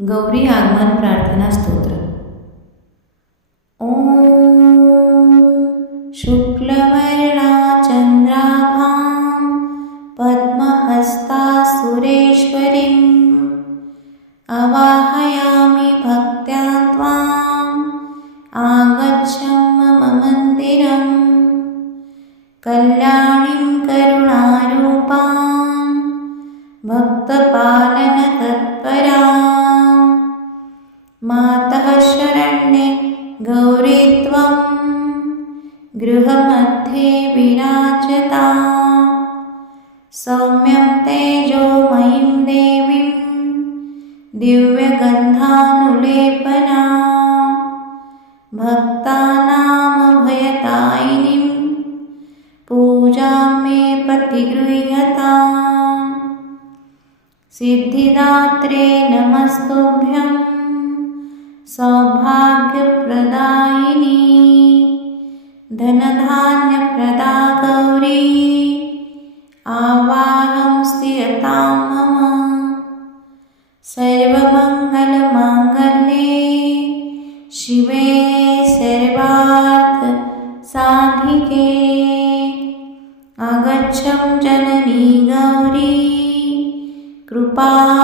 गौरी आगमन प्रार्थना स्तोत्र. ॐ शुक्लवर्णा चन्द्राभां पद्महस्ता सुरेश्वरीम् अवाहयामि भक्त्या त्वाम् आगच्छ मम मन्दिरम् कल्याणी मातः शरण्ये गौरी त्वं गृहमध्ये विराजता सौम्यं तेजोमयीं देवीं दिव्यगन्धानुलेपना भक्तानामभयदायिनीं पूजां मे प्रतिगृह्यताम् सिद्धिदात्रे नमस्तुभ्यं सौभाग्यप्रदायिनी। धनधान्यप्रदा गौरी आवाहं स्थिरतां मम सर्वमङ्गलमाङ्गल्ये। शिवे सर्वार्थसाधिके। आगच्छं जननी गौरी। कृपा